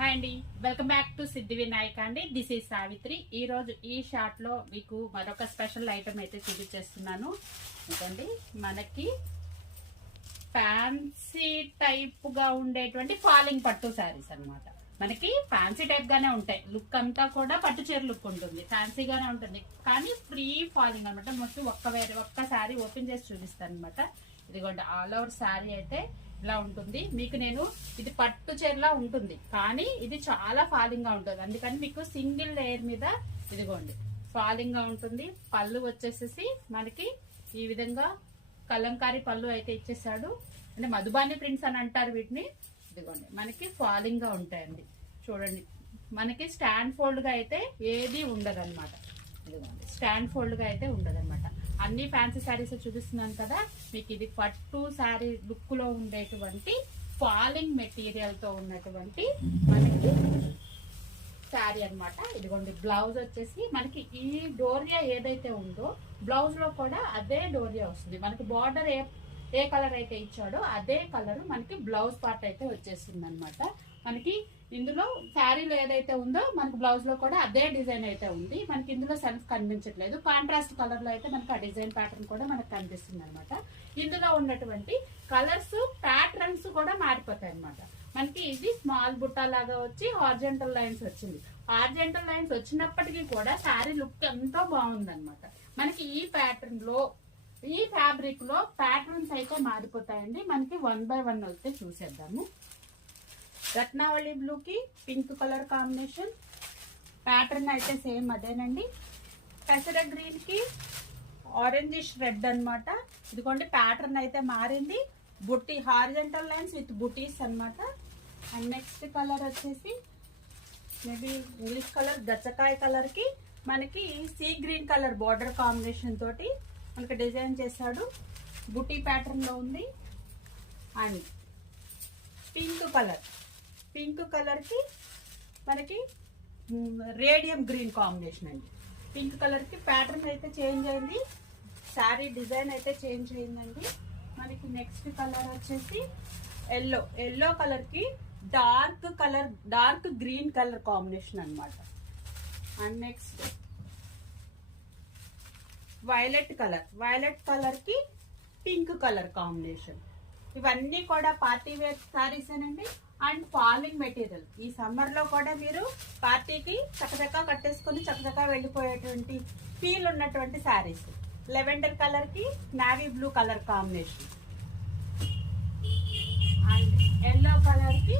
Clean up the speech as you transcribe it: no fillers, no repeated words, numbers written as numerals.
Hi అండి, welcome back to సిద్ధి వినాయక్ అండి. This is Savitri. ఈ రోజు ఈ షార్ట్ లో మీకు మరొక స్పెషల్ ఐటమ్ అయితే చూపించేస్తున్నాను. ఎందుకండి మనకి ఫ్యాన్సీ టైప్ గా ఉండేటువంటి ఫాలింగ్ పట్టు శారీస్ అన్నమాట. మనకి ఫ్యాన్సీ టైప్ గానే ఉంటాయి. లుక్ అంతా కూడా పట్టు చీర లుక్ ఉంటుంది, ఫ్యాన్సీగానే ఉంటుంది, కానీ ఫ్రీ ఫాలింగ్ అనమాట. మొత్తం ఒక్క శారీ ఓపెన్ చేసి చూపిస్తాను అనమాట. ఇదిగోండి, ఆల్ ఓవర్ శారీ అయితే ఇలా ఉంటుంది. మీకు నేను ఇది పట్టు చీరలా ఉంటుంది, కానీ ఇది చాలా ఫాలింగ్ గా ఉంటుంది. అందుకని మీకు సింగిల్ లేయర్ మీద ఇదిగోండి ఫాలింగ్ గా ఉంటుంది. పళ్ళు వచ్చేసేసి మనకి ఈ విధంగా కలంకారీ పళ్ళు అయితే ఇచ్చేసాడు. అంటే మధుబాని ప్రింట్స్ అని అంటారు వీటిని. ఇదిగోండి మనకి ఫాలింగ్ గా ఉంటాయండి. చూడండి, మనకి స్టాండ్ ఫోల్డ్ గా అయితే ఏది ఉండదు అనమాట. ఇదిగోండి స్టాండ్ ఫోల్డ్ గా అయితే ఉండదు అనమాట. అన్ని ఫ్యాన్సీ శారీస్ చూపిస్తున్నాను కదా, మీకు ఇది పట్టు శారీ లుక్ లో ఉండేటువంటి ఫాలింగ్ మెటీరియల్ తో ఉన్నటువంటి మనకి శారీ అనమాట. ఇదిగోండి బ్లౌజ్ వచ్చేసి మనకి ఈ డోరియా ఏదైతే ఉందో బ్లౌజ్ లో కూడా అదే డోరియా వస్తుంది. మనకి బార్డర్ ఏ కలర్ అయితే ఇచ్చాడో అదే కలర్ మనకి బ్లౌజ్ పార్ట్ అయితే వచ్చేస్తుంది అనమాట. మనకి ఇందులో శారీలో ఏదైతే ఉందో మనకి బ్లౌజ్ లో కూడా అదే డిజైన్ అయితే ఉంది. మనకి ఇందులో సెల్ఫ్ కనిపించట్లేదు. కాంట్రాస్ట్ కలర్ లో అయితే మనకి ఆ డిజైన్ ప్యాటర్న్ కూడా మనకు కనిపిస్తుంది అనమాట. ఇందులో ఉన్నటువంటి కలర్స్ ప్యాటర్న్స్ కూడా మారిపోతాయి అనమాట. మనకి ఇది స్మాల్ బుట్టా లాగా వచ్చి హార్జెంటల్ లైన్స్ వచ్చింది. హార్జెంటల్ లైన్స్ వచ్చినప్పటికీ కూడా శారీ లుక్ ఎంతో బాగుంది అనమాట. మనకి ఈ ప్యాటర్న్ లో ఈ ఫ్యాబ్రిక్ లో ప్యాటర్న్స్ అయితే మారిపోతాయండి. మనకి 1 by 1 అయితే చూసేద్దాము. రత్నావళి బ్లూ కి పింక్ కలర్ కాంబినేషన్ ప్యాటర్న్ అయితే సేమ్ అదేనండి. పెసర గ్రీన్ కి ఆరెంజిష్ రెడ్ అనమాట. ఇదిగోండి ప్యాటర్న్ అయితే మారింది. బుట్టి హారిజంటల్ లైన్స్ విత్ బుటీస్ అనమాట. అండ్ నెక్స్ట్ కలర్ వచ్చేసి మేబీ ఇంగ్లీష్ కలర్ గచ్చకాయ కలర్ కి మనకి sea green colour border combination తోటి మనకి డిజైన్ చేశాడు. బుటీ ప్యాటర్న్ లో ఉంది. అండ్ పింక్ కలర్ కి మనకి రేడియం గ్రీన్ కాంబినేషన్ అండి. పింక్ కలర్ కి ప్యాటర్న్ అయితే చేంజ్ అయింది. శారీ డిజైన్ అయితే చేంజ్ అయిందండి. మనకి నెక్స్ట్ కలర్ వచ్చేసి ఎల్లో కలర్ కి డార్క్ గ్రీన్ కలర్ కాంబినేషన్ అనమాట. అండ్ నెక్స్ట్ వైలెట్ కలర్ కి పింక్ కలర్ కాంబినేషన్. ఇవన్నీ కూడా పార్టీ వేర్ సారీస్ ఏనండి. అండ్ ఫాలింగ్ మెటీరియల్ ఈ సమ్మర్ లో కూడా మీరు పార్టీకి చక్కచక్క కట్టేసుకుని చక్కచక్క వెళ్ళిపోయేటువంటి ఫీల్ ఉన్నటువంటి శారీస్. లెవెండర్ కలర్ కి navy blue colour combination. And yellow colour కి